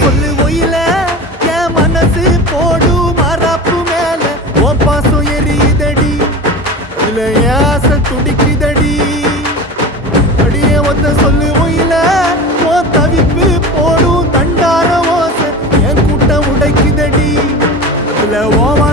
சொல்லு ஒயில என் மனசு போடு மரப்பு மேல உன் பாசம் எரியுதடி இல்ல ஏச துடிக்குதடி அடியே ஒத்த சொல்லு ஒயில உன் தவிப்பு போடும் தண்டார ஓசை என் கூட்டம் உடைக்குதடி இல்ல ஓவ